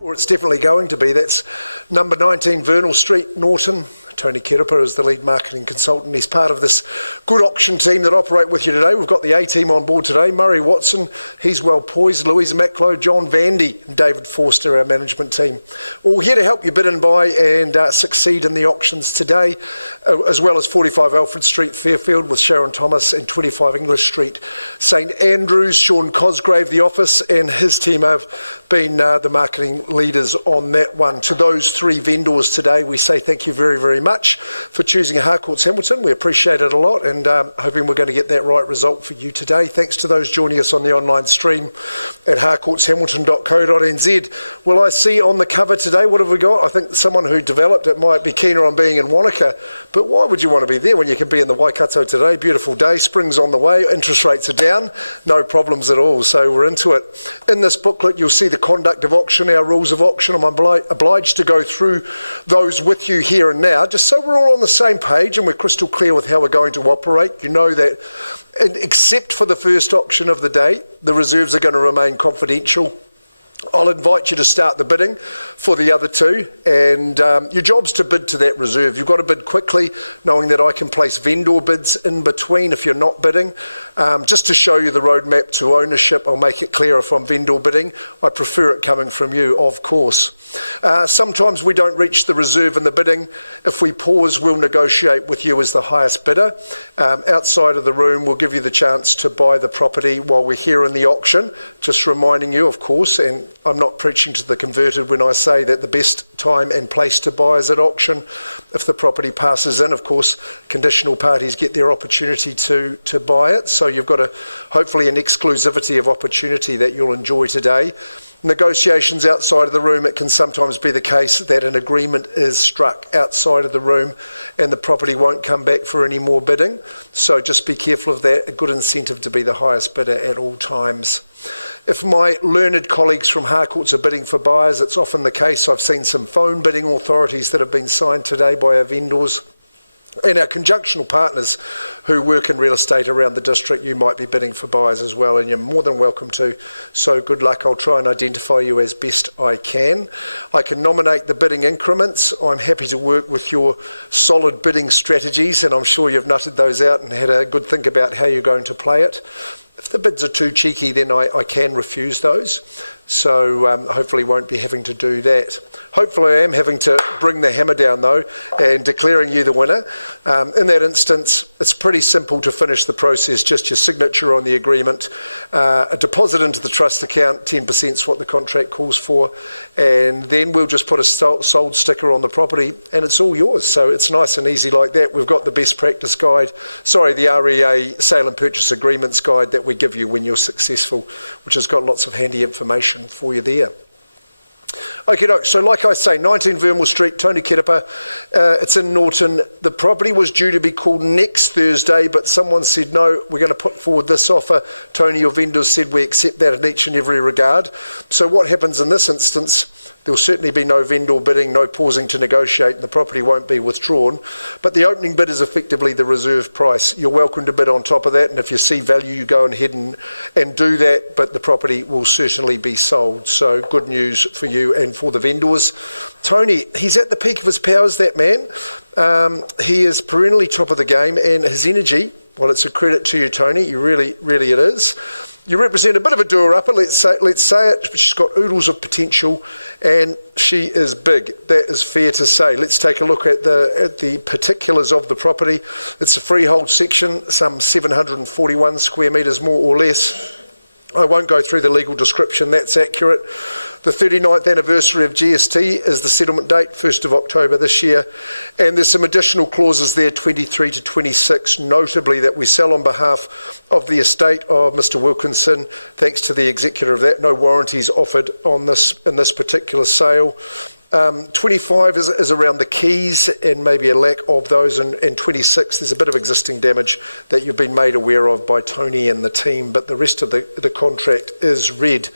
Or it's definitely going to be. That's number 19 Vernal Street, Norton. Tony Kerepa is the lead marketing consultant. He's part of this good auction team that operate with you today. We've got the A-team on board today. Murray Watson, he's well poised. Louisa Macklow, John Vandy, and David Forster, our management team. All here to help you bid and buy and succeed in the auctions today, as well as 45 Alfred Street, Fairfield, with Sharon Thomas, and 25 English Street, St Andrews. Sean Cosgrave, the office, and his team have been the marketing leaders on that one. To those three vendors today, we say thank you very, very much for choosing Harcourts Hamilton. We appreciate it a lot, and hoping we're going to get that right result for you today. Thanks to those joining us on the online stream at harcourtshamilton.co.nz. Well, I see on the cover today, what have we got? I think someone who developed it might be keener on being in Wanaka, but why would you want to be there when you can be in the Waikato today? Beautiful day, spring's on the way, interest rates are down, no problems at all, so we're into it. In this booklet, you'll see the conduct of auction, our rules of auction. I'm obliged to go through those with you here and now, just so we're all on the same page and we're crystal clear with how we're going to operate. You know that, except for the first auction of the day, the reserves are going to remain confidential. I'll invite you to start the bidding for the other two, and your job's to bid to that reserve. You've got to bid quickly, knowing that I can place vendor bids in between if you're not bidding. Just to show you the roadmap to ownership, I'll make it clear if I'm vendor bidding. I prefer it coming from you, of course. Sometimes we don't reach the reserve in the bidding. If we pause, we'll negotiate with you as the highest bidder. Outside of the room, we'll give you the chance to buy the property while we're here in the auction. Just reminding you, of course, and I'm not preaching to the converted when I say that the best time and place to buy is at auction. If the property passes in, of course, conditional parties get their opportunity to buy it. So you've got hopefully an exclusivity of opportunity that you'll enjoy today. Negotiations outside of the room, it can sometimes be the case that an agreement is struck outside of the room and the property won't come back for any more bidding. So just be careful of that. A good incentive to be the highest bidder at all times. If my learned colleagues from Harcourts are bidding for buyers, it's often the case. I've seen some phone bidding authorities that have been signed today by our vendors. And our conjunctional partners who work in real estate around the district, you might be bidding for buyers as well, and you're more than welcome to. So good luck. I'll try and identify you as best I can. I can nominate the bidding increments. I'm happy to work with your solid bidding strategies, and I'm sure you've nutted those out and had a good think about how you're going to play it. If the bids are too cheeky, then I can refuse those. So hopefully won't be having to do that. Hopefully I am having to bring the hammer down though and declaring you the winner. In that instance, it's pretty simple to finish the process, just your signature on the agreement, a deposit into the trust account, 10% is what the contract calls for, and then we'll just put a sold sticker on the property and it's all yours. So it's nice and easy like that. We've got the best practice guide, the REA sale and purchase agreements guide that we give you when you're successful, which has got lots of handy information for you there. Okay, so like I say, 19 Vernal Street, Tony Kerepa, it's in Norton. The property was due to be called next Thursday, but someone said, no, we're going to put forward this offer. Tony, your vendors said we accept that in each and every regard. So what happens in this instance? There'll certainly be no vendor bidding, no pausing to negotiate, and the property won't be withdrawn. But the opening bid is effectively the reserve price. You're welcome to bid on top of that, and if you see value, you go ahead and do that, but the property will certainly be sold. So good news for you and for the vendors. Tony, he's at the peak of his powers, that man. He is perennially top of the game, and his energy, well, it's a credit to you, Tony. You really, really it is. You represent a bit of a doer-upper, let's say it. She's got oodles of potential, and she is big. That is fair to say. Let's take a look at the particulars of the property. It's a freehold section, some 741 square metres more or less. I won't go through the legal description, that's accurate. The 39th anniversary of GST is the settlement date, 1st of October this year. And there's some additional clauses there, 23 to 26, notably that we sell on behalf of the estate of Mr. Wilkinson, thanks to the executor of that. No warranties offered on in this particular sale. 25 is around the keys and maybe a lack of those, and 26 there's a bit of existing damage that you've been made aware of by Tony and the team, but the rest of the contract is red.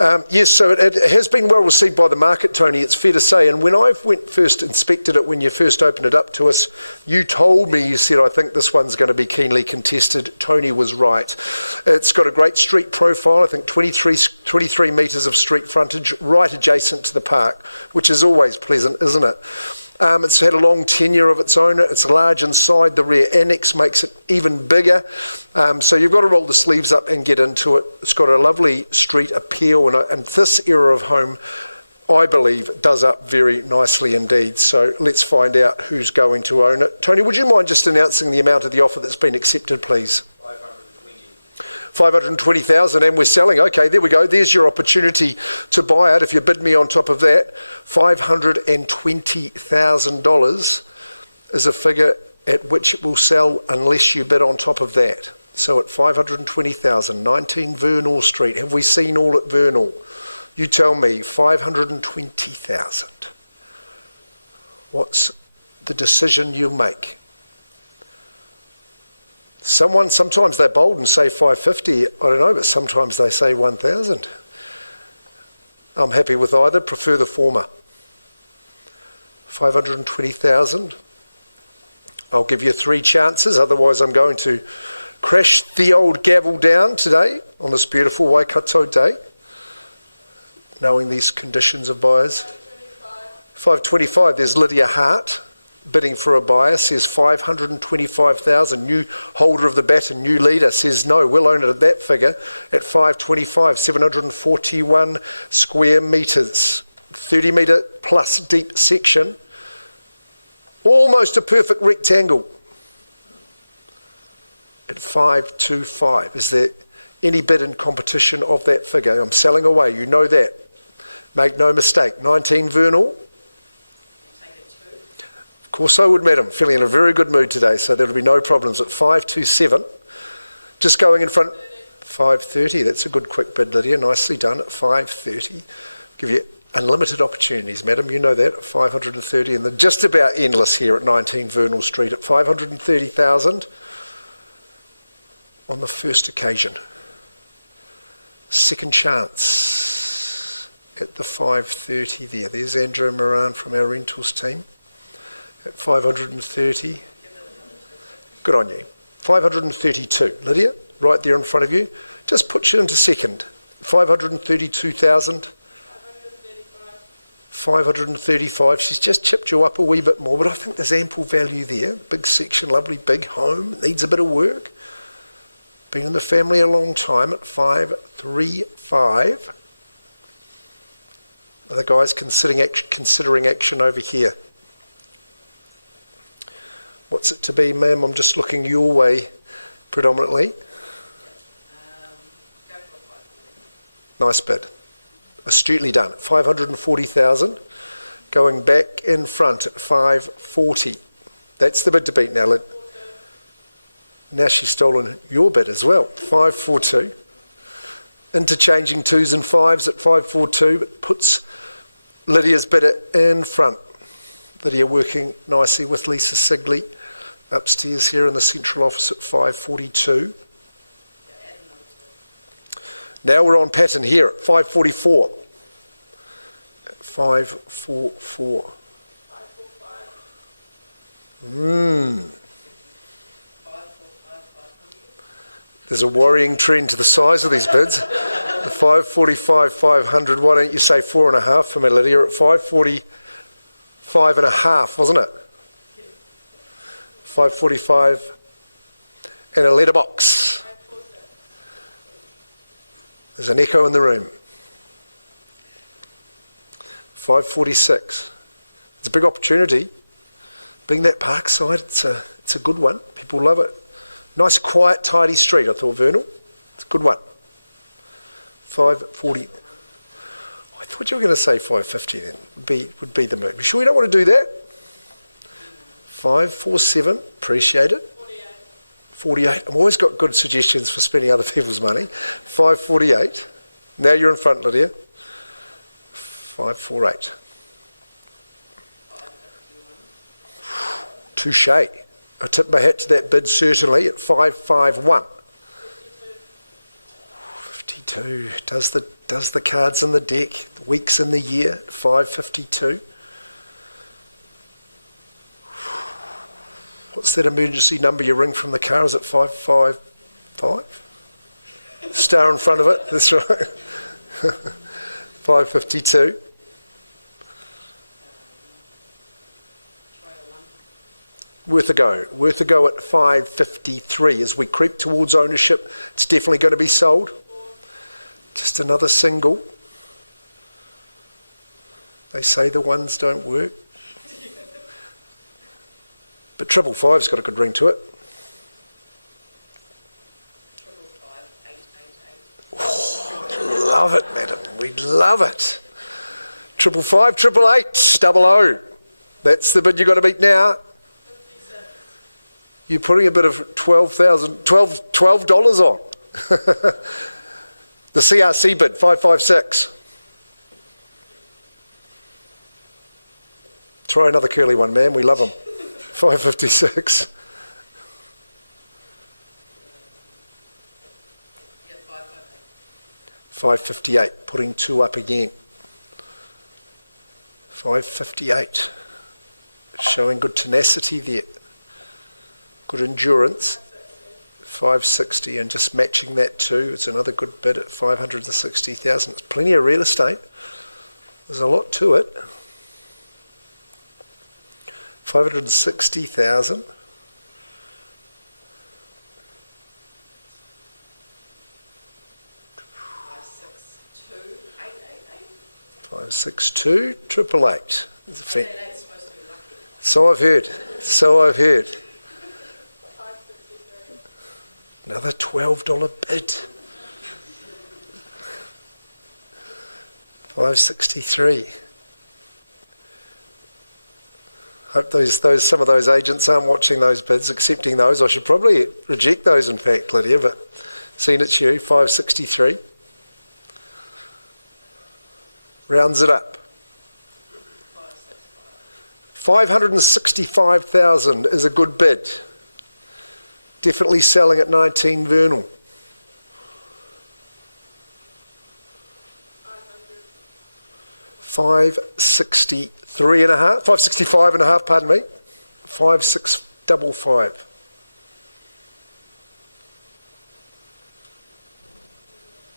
Yes, so it has been well received by the market, Tony, it's fair to say. And when I first inspected it, when you first opened it up to us, you told me, you said, I think this one's going to be keenly contested. Tony was right. It's got a great street profile, I think 23 metres of street frontage, right adjacent to the park, which is always pleasant, isn't it? It's had a long tenure of its own. It's large inside. The rear annex makes it even bigger. So you've got to roll the sleeves up and get into it. It's got a lovely street appeal, and this era of home, I believe, does up very nicely indeed. So let's find out who's going to own it. Tony, would you mind just announcing the amount of the offer that's been accepted, please? 520,000, and we're selling. Okay, there we go. There's your opportunity to buy it. If you bid me on top of that, $520,000 is a figure at which it will sell unless you bid on top of that. So at 520,000, 19 Vernal Street. Have we seen all at Vernal? You tell me, 520,000. What's the decision you make? Sometimes they're bold and say 550, I don't know, but sometimes they say 1,000. I'm happy with either, prefer the former. 520,000. I'll give you 3 chances, otherwise I'm going to crash the old gavel down today on this beautiful Waikato day, knowing these conditions of buyers. 525, there's Lydia Hart. Bidding for a buyer, says 525,000. New holder of the baton, new leader, says no, we'll own it at that figure at 525, 741 square metres, 30 metre plus deep section, almost a perfect rectangle at 525. Is there any bid in competition of that figure? I'm selling away, you know that. Make no mistake, 19 Vernal. Of course I would, madam. Feeling in a very good mood today, so there'll be no problems. At 527, just going in front, 530. That's a good quick bid, Lydia. Nicely done at 530. Give you unlimited opportunities, madam. You know that at 530, and they're just about endless here at 19 Vernal Street at 530,000 on the first occasion. Second chance at the 530 there. There's Andrew Moran from our rentals team. At 530. Good on you. 532. Lydia, right there in front of you. Just put you into second. 532,000. 535. She's just chipped you up a wee bit more, but I think there's ample value there. Big section, lovely big home. Needs a bit of work. Been in the family a long time at 535. Are the guys considering action over here? What's it to be, ma'am? I'm just looking your way predominantly. Nice bid. Astutely done. 540,000. Going back in front at 540. That's the bid to beat now. Now she's stolen your bid as well. 542. Interchanging 2s and 5s at 542, but puts Lydia's bid in front. Lydia working nicely with Lisa Sigley upstairs here in the central office at 542. Now we're on pattern here at 544. At 544. There's a worrying trend to the size of these bids. The 545, 500. Why don't you say 4.5 for me, Lydia? At 545.5, wasn't it? 545 and a letterbox. There's an echo in the room. 546. It's a big opportunity. Being that Parkside, it's a good one. People love it. Nice, quiet, tidy street, I thought, Vernal. It's a good one. 540. I thought you were going to say 550 then. Would be the move. You sure you don't want to do that? 547. Appreciate it. 48. I've always got good suggestions for spending other people's money. 548. Now you're in front, Lydia. 548. Touche. I tip my hat to that bid certainly at 551. 52. Does does the cards in the deck, the weeks in the year, 552. What's that emergency number you ring from the car? Is it 555? Star in front of it, that's right. 552. Worth a go at 553. As we creep towards ownership, it's definitely going to be sold. Just another single. They say the ones don't work. But 555's got a good ring to it. 555, 888. Oh, love it, madam. We love it. 555, 888, double O. That's the bid you've got to beat now. You're putting a bit of $12 on. The CRC bid, 556. Try another curly one, man. We love them. 556. Yeah, 558. 558, putting 2 up again. 558. Showing good tenacity there. Good endurance. 560, and just matching that too. It's another good bid at 560,000. It's plenty of real estate. There's a lot to it. 560,000. 562, 888. So I've heard. Another $12 bid. 563. Hope some of those agents aren't watching those bids, accepting those. I should probably reject those, in fact, Lydia, but seeing it's you, 563. Rounds it up. 565,000 is a good bid. Definitely selling at 19 Vernal. 565 and a half, pardon me. 5655.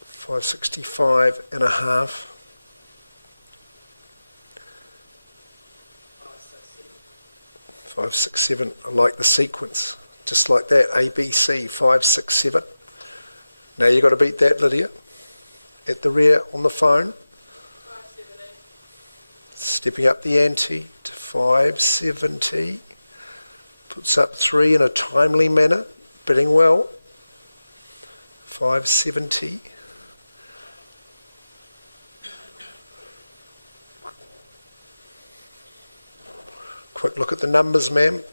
565 and a half. 567. I like the sequence. Just like that. ABC 567. Now you've got to beat that, Lydia. At the rear on the phone. 570. Stepping up the ante to 570. Puts up 3 in a timely manner. Bidding well. 570. Quick look at the numbers, ma'am.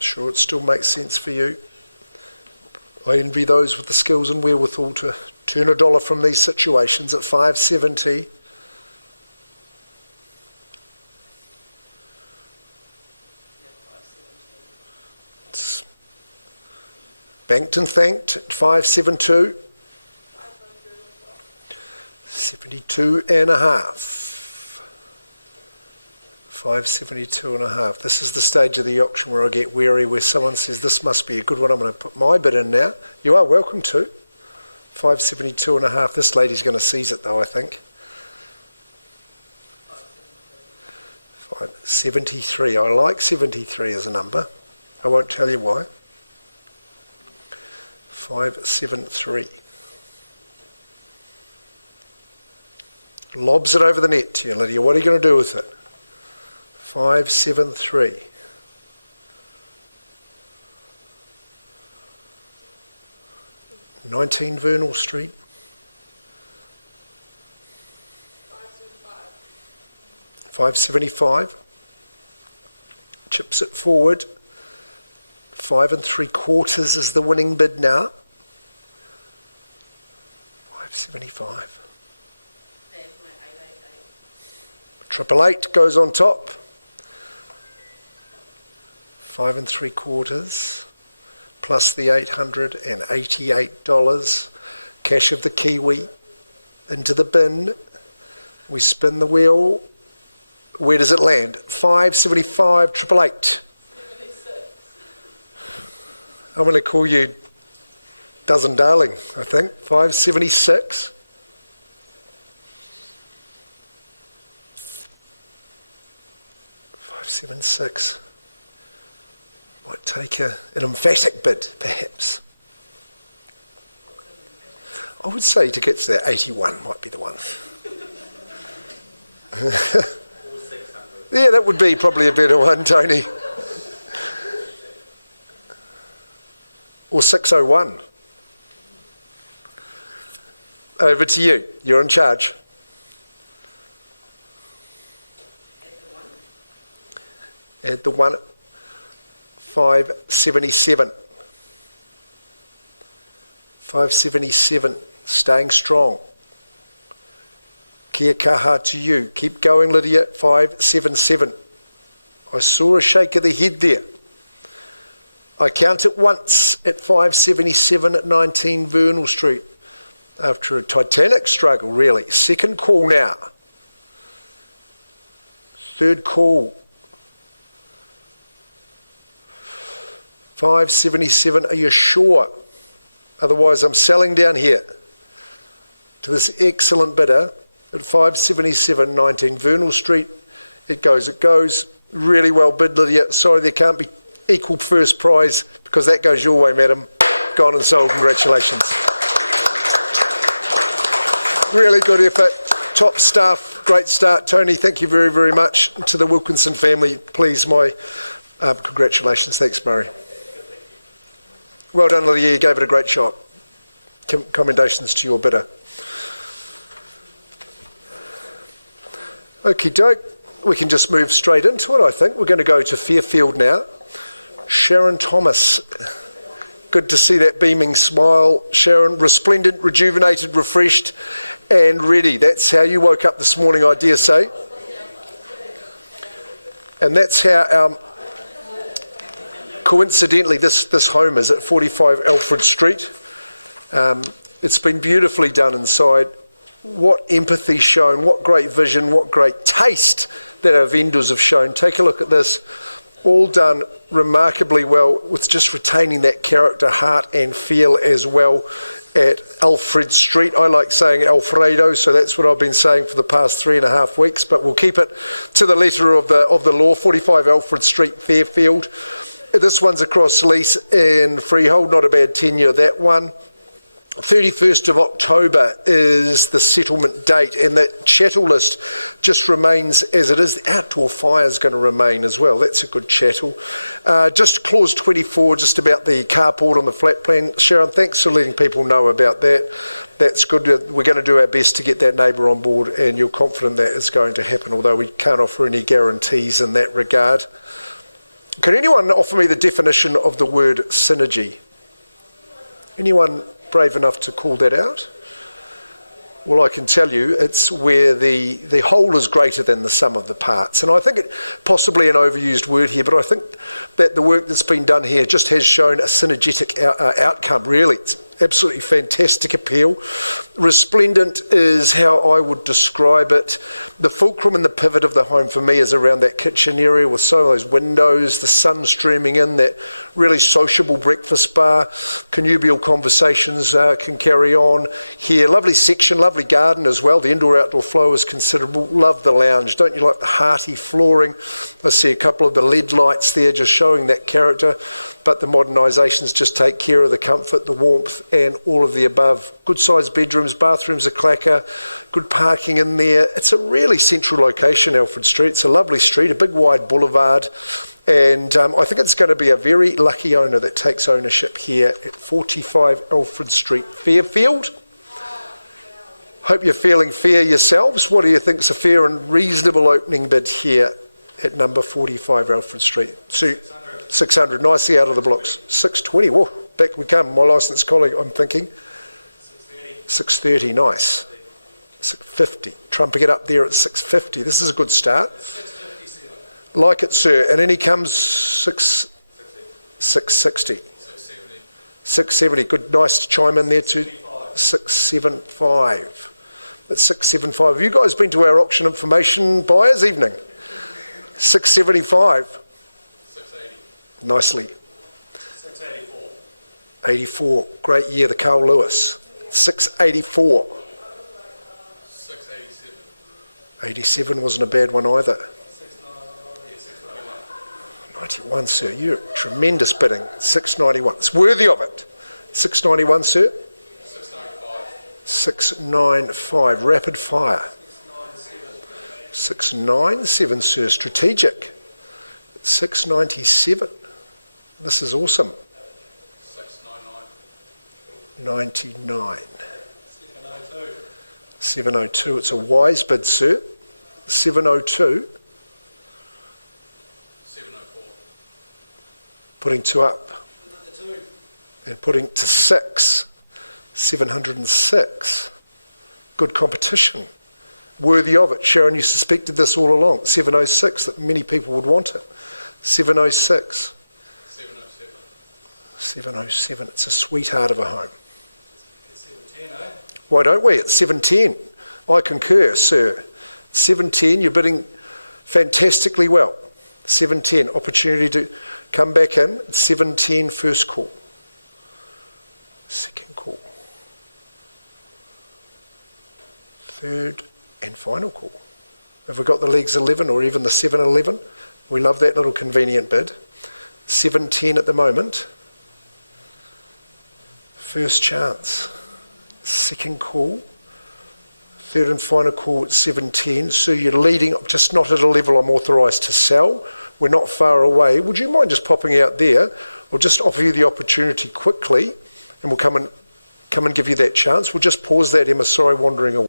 Sure, it still makes sense for you. I envy those with the skills and wherewithal to turn a dollar from these situations at 570. It's banked and thanked at 572. 72 and a half. 572 and a half. This is the stage of the auction where I get wary, where someone says, this must be a good one, I'm going to put my bid in now. You are welcome to. 572 and a half. This lady's going to seize it though, I think. 573. I like 73 as a number. I won't tell you why. 573. Lobs it over the net to you, Lydia. What are you going to do with it? 573. (19 Vernal Street). 575. Chips it forward. 5 3/4 is the winning bid now. 575. 888 goes on top. 5 3/4 plus the $888. Cash of the Kiwi. into the bin. We spin the wheel. Where does it land? 575 888. 76. I'm going to call you Dozen Darling, I think. 576. $576. Might take an emphatic bid, perhaps. I would say to get to that 81 might be the one. Yeah, that would be probably a better one, Tony. Or 601. Over to you. You're in charge. Add the one. 577. 577. Staying strong. Kia kaha to you. Keep going, Lydia. 577. I saw a shake of the head there. I count it once at 577 at 19 Vernal Street. After a titanic struggle, really. Second call now. Third call. 577. Are you sure? Otherwise, I'm selling down here to this excellent bidder at 577 19 Vernal Street. It goes. Really well bid, Lydia. Sorry, there can't be equal first prize because that goes your way, madam. Gone and sold. Congratulations. Really good effort. Top staff. Great start. Tony, thank you very, very much. To the Wilkinson family, please, my congratulations. Thanks, Murray. Well done, Lydia. You gave it a great shot. Commendations to your bidder. Okie doke. We can just move straight into it, I think. We're going to go to Fairfield now. Sharon Thomas. Good to see that beaming smile. Sharon, resplendent, rejuvenated, refreshed, and ready. That's how you woke up this morning, I dare say. And that's how coincidentally, this home is at 45 Alfred Street. It's been beautifully done inside. What empathy shown, what great vision, what great taste that our vendors have shown. Take a look at this. All done remarkably well with just retaining that character, heart and feel as well at Alfred Street. I like saying Alfredo, so that's what I've been saying for the past 3.5 weeks, but we'll keep it to the letter of the law. 45 Alfred Street, Fairfield. This one's across lease and freehold, not a bad tenure, that one. 31st of October is the settlement date, and that chattel list just remains as it is. The outdoor fire is going to remain as well. That's a good chattel. Just clause 24, just about the carport on the flat plan. Sharon, thanks for letting people know about that. That's good. We're going to do our best to get that neighbour on board, and you're confident that is going to happen, although we can't offer any guarantees in that regard. Can anyone offer me the definition of the word synergy? Anyone brave enough to call that out? Well, I can tell you it's where the whole is greater than the sum of the parts. And I think it possibly an overused word here, but I think that the work that's been done here just has shown a synergetic outcome, really. It's absolutely fantastic appeal. Resplendent is how I would describe it. The fulcrum and the pivot of the home for me is around that kitchen area with some of those windows, the sun streaming in, that really sociable breakfast bar. Connubial conversations can carry on here. Lovely section, lovely garden as well. The indoor-outdoor flow is considerable. Love the lounge. Don't you like the hearty flooring? I see a couple of the LED lights there just showing that character. But the modernisations just take care of the comfort, the warmth, and all of the above. Good-sized bedrooms, bathrooms a clacker, good parking in there. It's a really central location, Alfred Street. It's a lovely street, a big wide boulevard, and I think it's going to be a very lucky owner that takes ownership here at 45 Alfred Street, Fairfield. Hope you're feeling fair yourselves. What do you think's a fair and reasonable opening bid here at number 45 Alfred Street? 600, nicely out of the blocks. 620, whoa, back we come. My licensed colleague, I'm thinking. 630, nice. 650, trumping it up there at 650. This is a good start. Like it, sir. And then he comes 660. 670, good, nice chime in there too. 675. at 675. Have you guys been to our auction information buyers evening? 675. 680. Nicely. 684. 84. Great year, the Carl Lewis. 684. 687. 87 wasn't a bad one either. 691. 91, sir. You're tremendous bidding. 691. It's worthy of it. 691, sir. 695. 695. Rapid fire. 697, sir. Strategic. 697. This is awesome. 699. 99. 702. 702. It's a wise bid, sir. 702. 704. Putting 2 up. Another 2. And putting to 6. 706. Good competition. Worthy of it. Sharon, you suspected this all along. 706, that many people would want it. 706. 707. 707. It's a sweetheart of a home. 710, eh? Why don't we? It's 710. I concur, sir. 710, you're bidding fantastically well. 710, opportunity to come back in. It's 710, first call. Second call. Third and final call. Have we got the legs 11 or even the 711? We love that little convenient bid. 710 at the moment. First chance. Second call. Third and final call at 710. So you're leading, just not at a level I'm authorised to sell. We're not far away. Would you mind just popping out there? We'll just offer you the opportunity quickly and we'll come and give you that chance. We'll just pause that, Emma. Sorry, wandering away.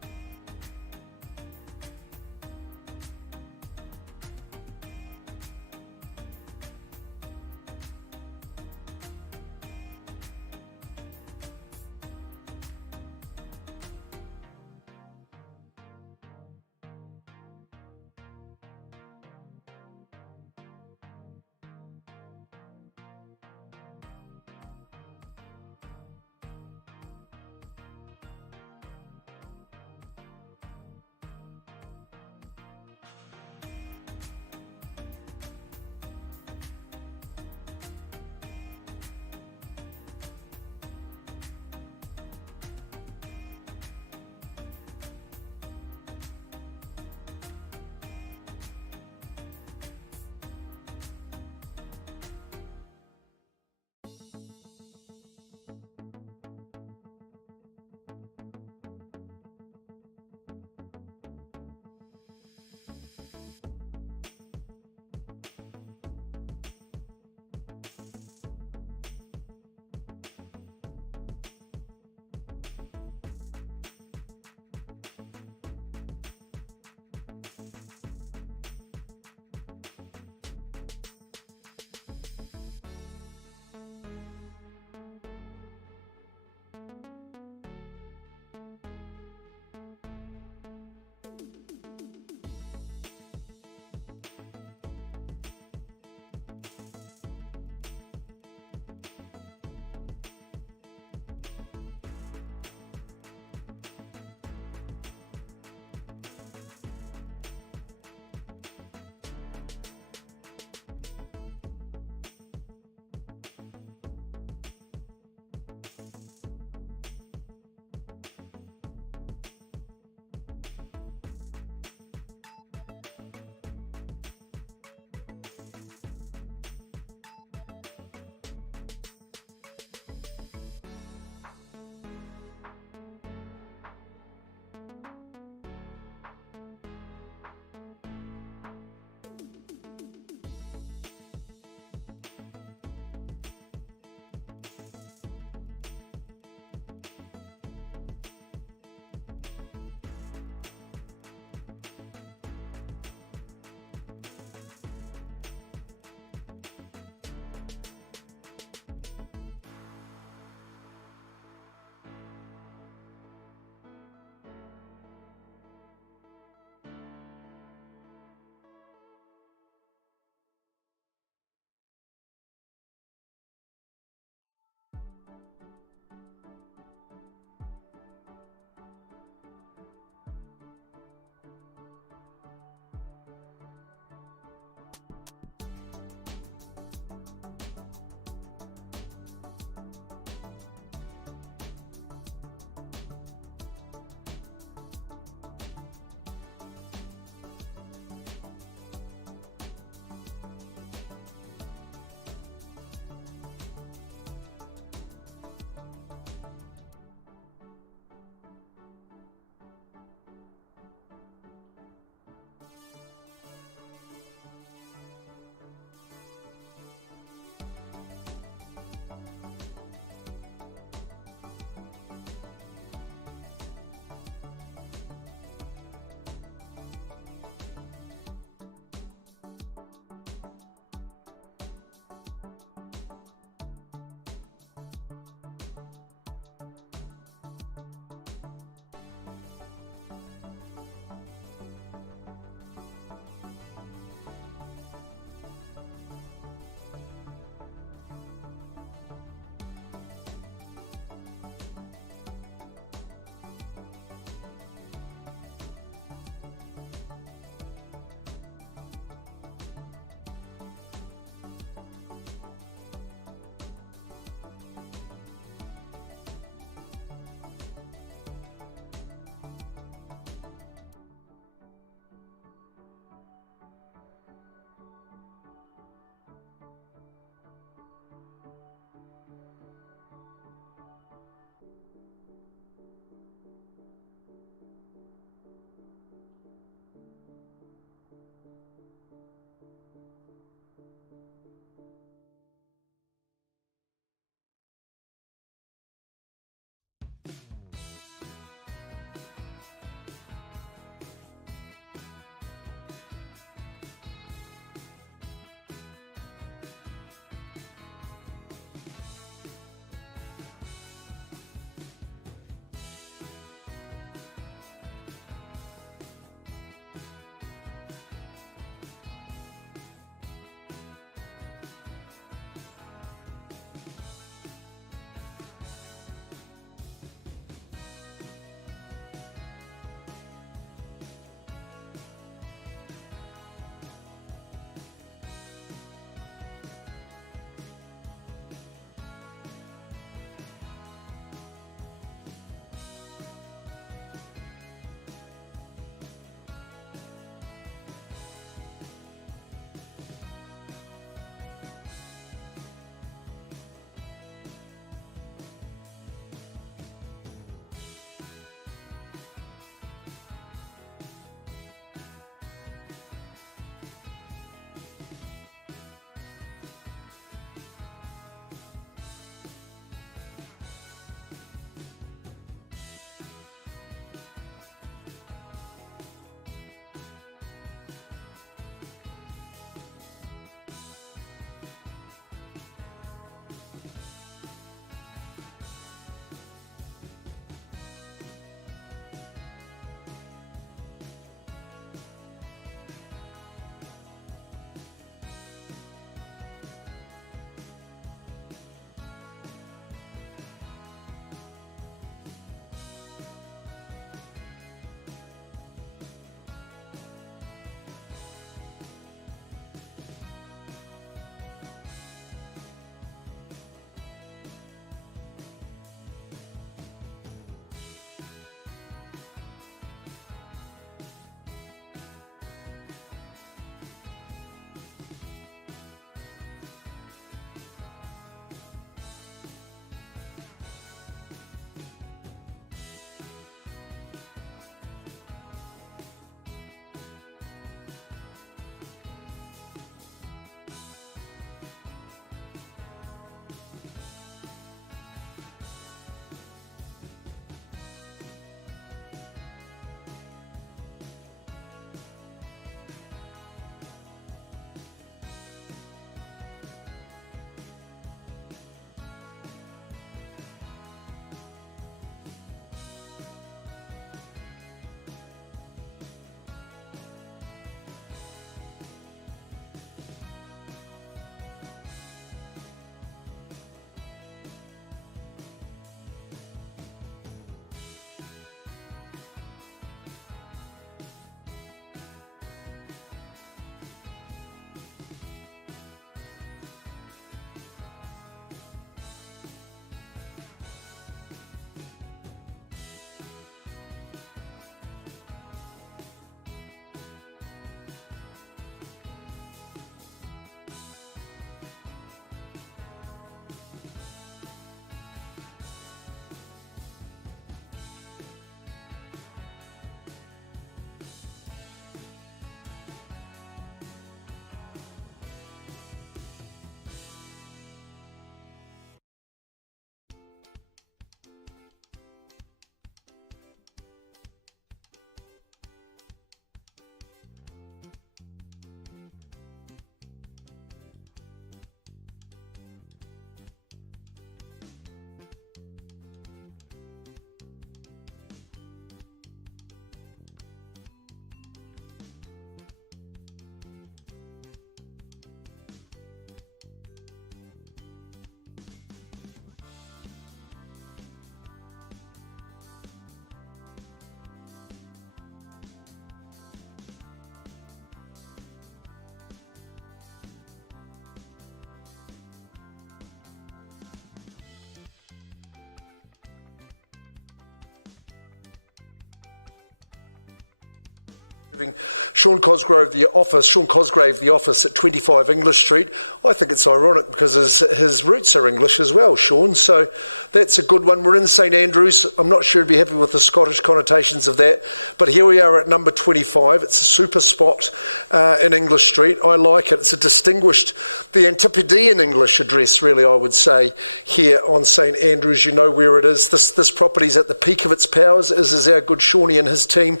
Sean Cosgrave, the office at 25 English Street. I think it's ironic because his roots are English as well, Sean. So that's a good one. We're in St Andrews. I'm not sure he'd be happy with the Scottish connotations of that. But here we are at number 25. It's a super spot in English Street. I like it. It's a distinguished, the Antipodean English address, really, I would say, here on St Andrews. You know where it is. This property's at the peak of its powers, as is our good Shawnee and his team.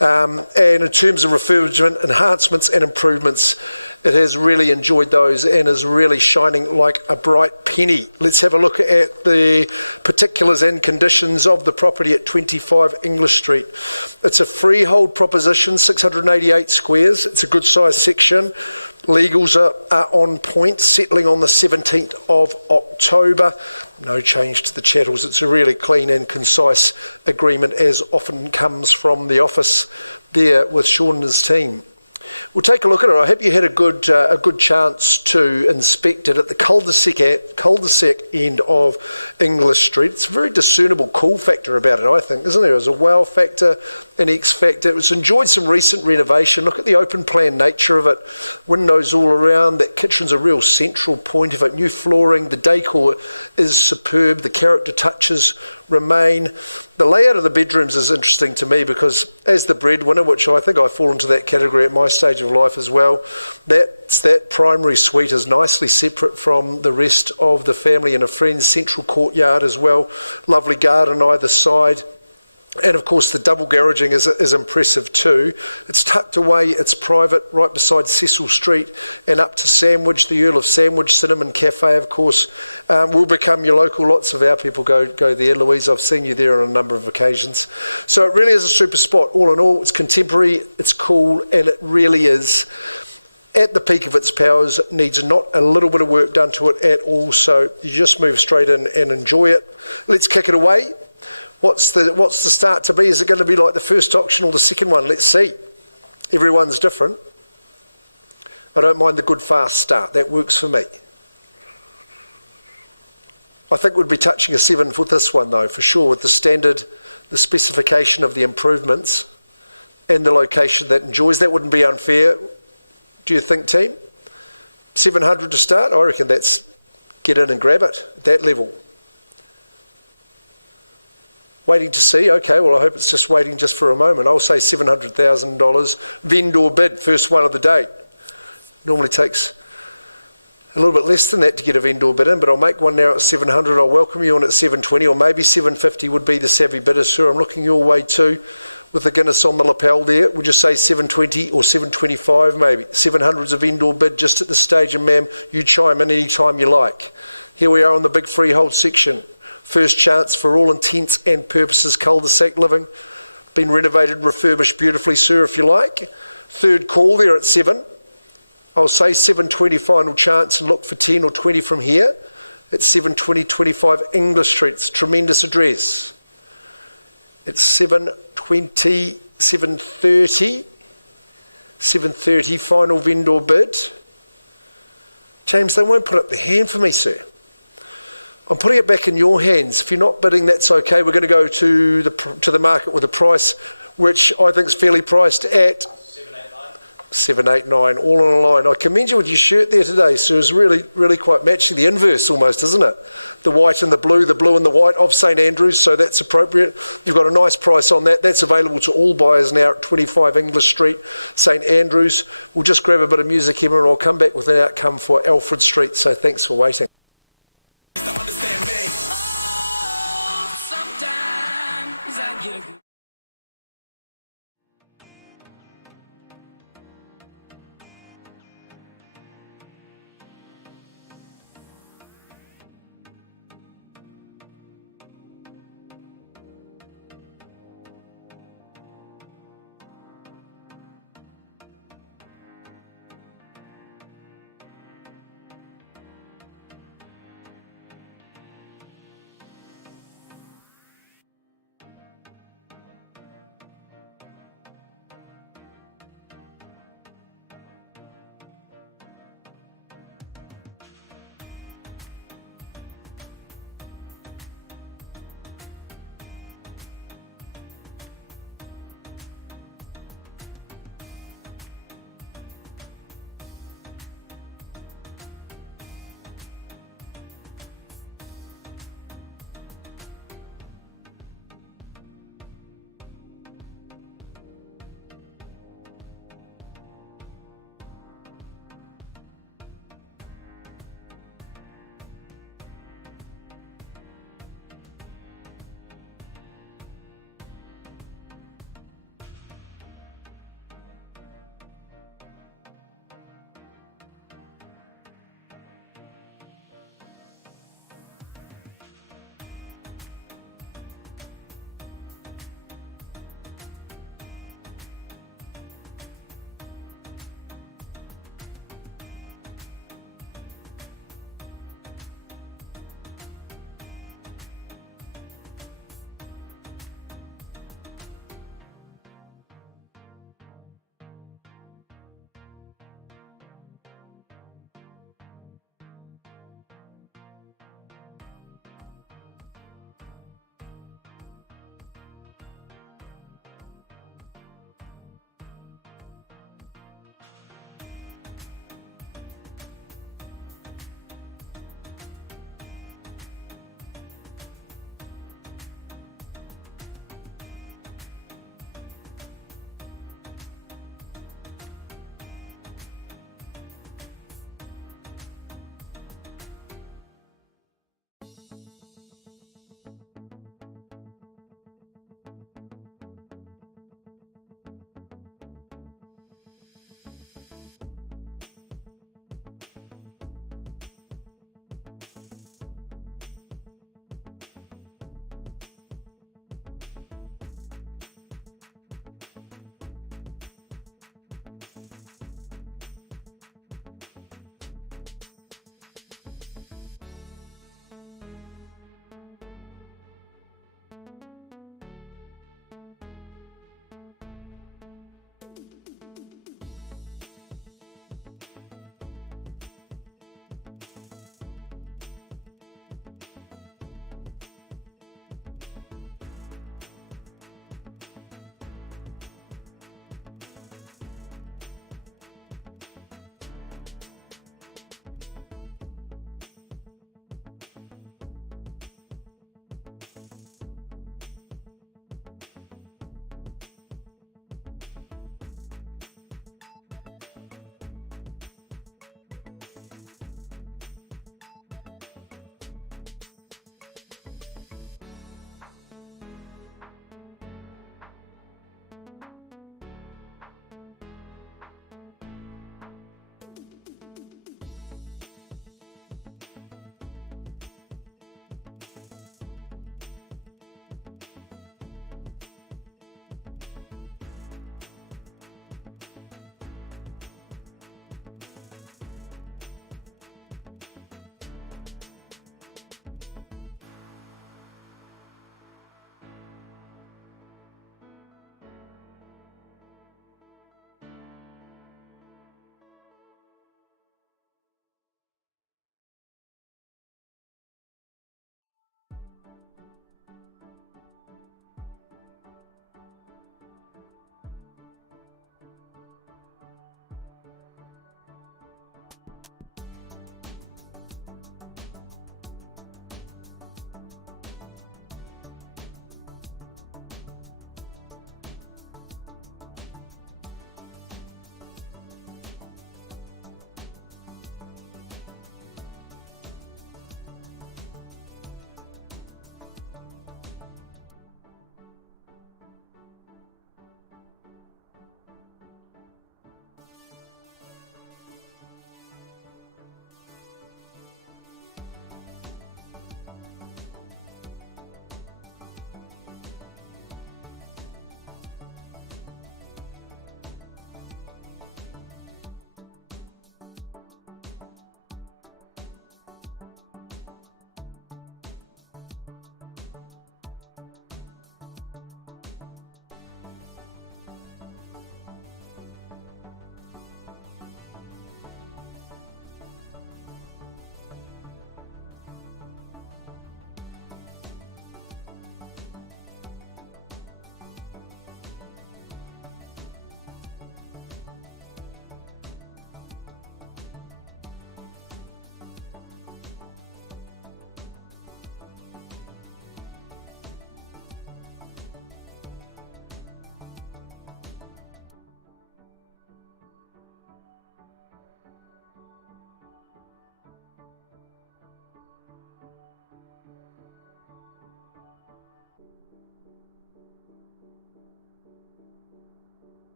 And in terms of refurbishment, enhancements and improvements, it has really enjoyed those and is really shining like a bright penny. Let's have a look at the particulars and conditions of the property at 25 English Street. It's a freehold proposition, 688 squares. It's a good sized section. Legals are on point, settling on the 17th of October. No change to the chattels. It's a really clean and concise agreement, as often comes from the office there with Sean and his team. We'll take a look at it. I hope you had a good chance to inspect it at the cul-de-sac end of English Street. It's a very discernible cool factor about it, I think, isn't there? There's a wow factor, an X factor. It's enjoyed some recent renovation. Look at the open plan nature of it. Windows all around. That kitchen's a real central point of it. New flooring. The decor is superb. The character touches remain. The layout of the bedrooms is interesting to me because as the breadwinner, which I think I fall into that category at my stage of life as well, that primary suite is nicely separate from the rest of the family and a friend's central courtyard as well. Lovely garden either side. And of course the double garaging is impressive too. It's tucked away, it's private, right beside Cecil Street and up to Sandwich. The Earl of Sandwich Cinnamon Cafe, of course, will become your local. Lots of our people go there. Louise, I've seen you there on a number of occasions. So it really is a super spot. All in all, it's contemporary, it's cool, and it really is at the peak of its powers. It needs not a little bit of work done to it at all. So you just move straight in and enjoy it. Let's kick it away. What's the start to be? Is it going to be like the first auction or the second one? Let's see. Everyone's different. I don't mind the good fast start. That works for me. I think we'd be touching a 7 for this one though, for sure, with the standard, the specification of the improvements and the location that enjoys. That wouldn't be unfair. Do you think, team? 700 to start? I reckon that's get in and grab it at that level. Waiting to see. Okay, well, I hope it's just waiting just for a moment. I'll say $700,000 vendor bid, first one of the day. Normally takes a little bit less than that to get a vendor bid in, but I'll make one now at 700. I'll welcome you on at 720, or maybe 750 would be the savvy bidder, sir. I'm looking your way too with the Guinness on the lapel there. We'll just say 720 or 725 maybe. 700's a vendor bid just at this stage, and ma'am, you chime in any time you like. Here we are on the big freehold section. First chance for all intents and purposes, cul-de-sac living. Been renovated, refurbished beautifully, sir, if you like. Third call there at 7. I'll say 720 final chance and look for 10 or 20 from here. It's 720, 25 English Street. It's a tremendous address. It's 720, 730. 730 final vendor bid. James, they won't put up the hand for me, sir. I'm putting it back in your hands. If you're not bidding, that's okay. We're going to go to the market with a price which I think is fairly priced at 789, all on a line. I commend you with your shirt there today, sir. It's really, really quite matching. The inverse almost, isn't it? The white and the blue and the white of St Andrews, so that's appropriate. You've got a nice price on that. That's available to all buyers now at 25 English Street, St Andrews. We'll just grab a bit of music here and I'll come back with an outcome for Alfred Street, so thanks for waiting.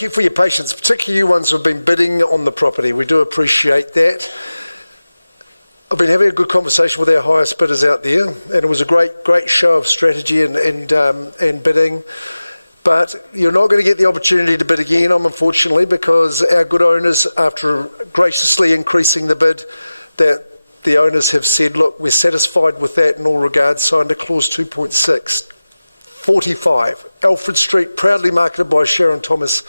Thank you for your patience, particularly you ones who have been bidding on the property. We do appreciate that. I've been having a good conversation with our highest bidders out there, and it was a great show of strategy and bidding. But you're not going to get the opportunity to bid again, unfortunately, because our good owners, after graciously increasing the bid, that the owners have said, look, we're satisfied with that in all regards, signed a clause 2.6. 45 Alfred Street, proudly marketed by Sharon Thomas,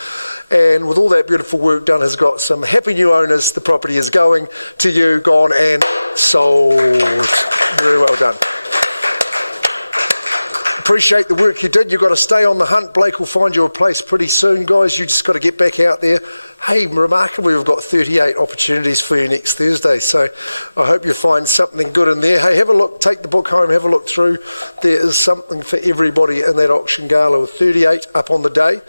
and with all that beautiful work done, has got some happy new owners. The property is going to you, gone and sold. Very well done. Appreciate the work you did. You've got to stay on the hunt. Blake will find you a place pretty soon, guys. You just got to get back out there. Hey, remarkably, we've got 38 opportunities for you next Thursday, so I hope you find something good in there. Hey, have a look, take the book home, have a look through. There is something for everybody in that auction gala with 38 up on the day.